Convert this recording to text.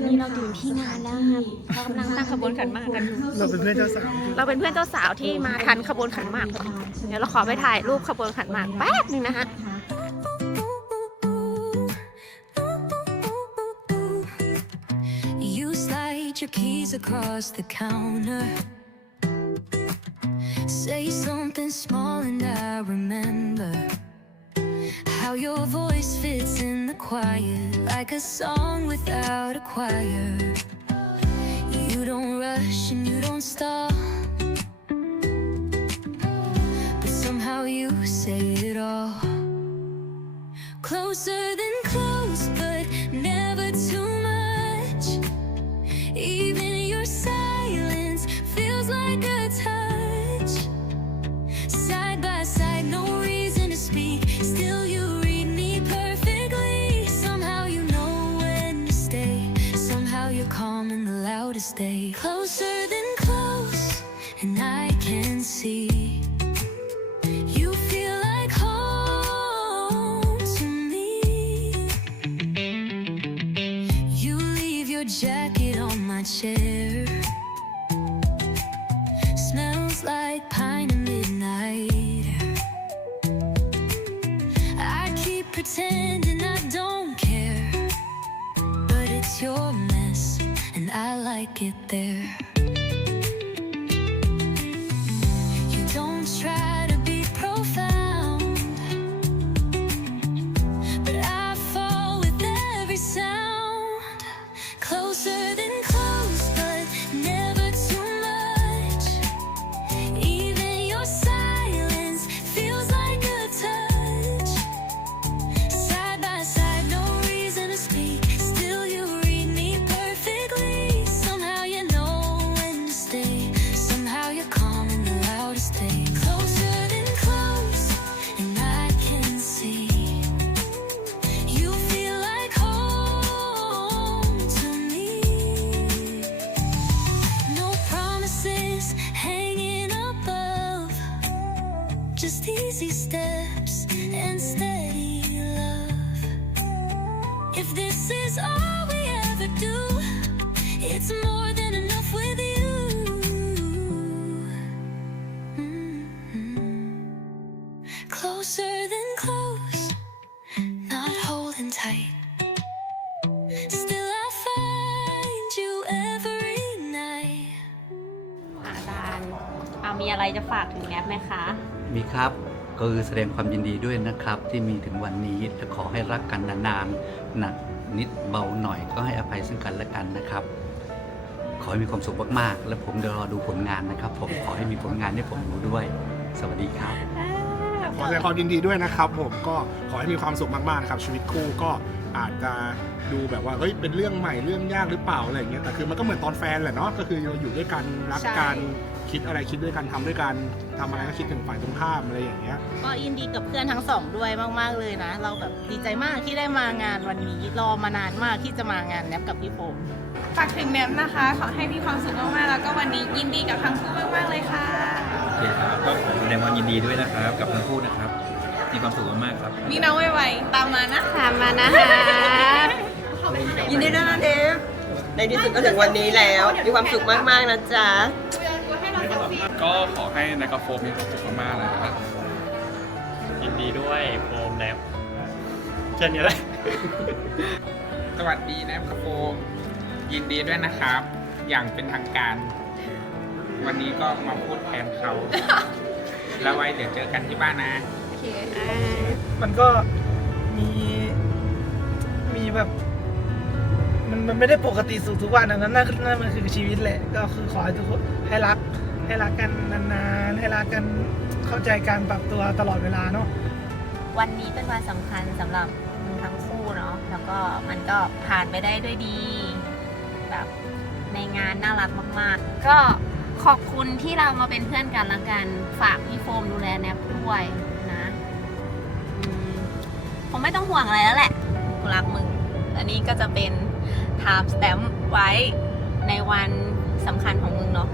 อนนี้เราถึงที่งานแล้วครับเรากำลังตั้งขบวนขันหมากกันอยู่เราเป็นเพื่อนเจ้าสาวเราเป็นเพื่อนเจ้าสาวที่มาทันขบวนขันหมากพอดีเดี๋ยวเราขอไปถ่ายรูปขบวนขันหมากแป๊บหนึงนะฮะ You slide your keys across the counter. Say something small and I remember how your voice fits in the quiet like a song without a choir. You don't rush and you don't stop, but somehow you say it all. Closer than close, but never too much. Even day. Closer than close, and I can see. You feel like home to me. You leave your jacket on my chair. Smells like pine and midnight. I keep pretending I don't care. But it's your like it there. just easy steps and steady love. If this is all we ever do, it's more than enough with you. Mhm. Closer than close not holding tight. Still, I find you every night. อาจารย์ เอามีอะไรจะฝากถึงแอปไหมคะ มีครับก็คือแสดงความยินดีด้วยนะครับ ที่มีถึงวันนี้และขอให้รักกันนานๆหนักนิดเบาหน่อยก็ให้อภัยซึ่งกันและกันนะครับ ขอให้มีความสุขมากๆ และผมจะรอดูผลงานนะครับ ผมขอให้มีผลงานให้ผมดูด้วย สวัสดีครับ ขอแสดงความยินดีด้วยนะครับ ผมก็ขอให้มีความสุขมากๆนะครับชีวิตคู่ก็ อาจจะดูแบบว่าเฮ้ยเป็นเรื่องใหม่เรื่องยากหรือเปล่าอะไรอย่างเงี้ยแต่คือมันก็เหมือนตอนแฟนแหละเนาะก็คือเราอยู่ด้วยกันรักกันคิดอะไรคิดด้วยกันทำด้วยกันทำอะไรก็คิดถึงฝ่ายตรงข้ามอะไรอย่างเงี้ยก็ยินดีกับเพื่อนทั้งสองด้วยมากๆเลยนะ เราแบบดีใจมากที่ได้มางานวันนี้รอมานานมากที่จะมางานแนบกับพี่โฟมฝากถึงแนมนะคะ ขอให้มีความสุขมากๆแล้วก็วันนี้ยินดีกับทั้งคู่มากๆเลยค่ะโอเคครับก็ขอแสดงความยินดีด้วยนะครับกับทั้งคู่นะครับ มีความสุขมากๆครับ มีน้องไวๆตามมานะตามมานะคะยินดีด้วยนะเดฟในที่สุดก็ถึงวันนี้แล้ว มีความสุขมากๆนะจ๊ะ ก็ขอให้นายกบโฟมมีความสุขมากๆนะครับยินดีด้วยโฟมแนบแค่นี้แหละ สวัสดีนะครับโฟมยินดีด้วยนะครับ อย่างเป็นทางการ วันนี้ก็มาพูดแทนเขา แล้วไว้เดี๋ยวเจอกันที่บ้านนะ มันก็มีมีแบบ มันมันไม่ได้ปกติสุขทุกวันนะนั่นนั่นนั่นมันคือชีวิตแหละก็คือขอให้ทุกคนให้รัก ให้รักกันนานๆให้รักกันเข้าใจการปรับตัวตลอดเวลาเนาะวันนี้เป็นวันสำคัญสำหรับทั้งคู่เนาะแล้วก็มันก็ผ่านไปได้ด้วยดี แบบในงานน่ารักมาก ๆ ก็ขอบคุณที่เรามาเป็นเพื่อนกันละกัน ฝากพี่โฟมดูแลแนบด้วยนะอืมค งไม่ต้องห่วงอะไรแล้วแหละกูรักมึง อันนี้ก็จะเป็น time stamp ไว้ในวันสำคัญของมึงเนาะ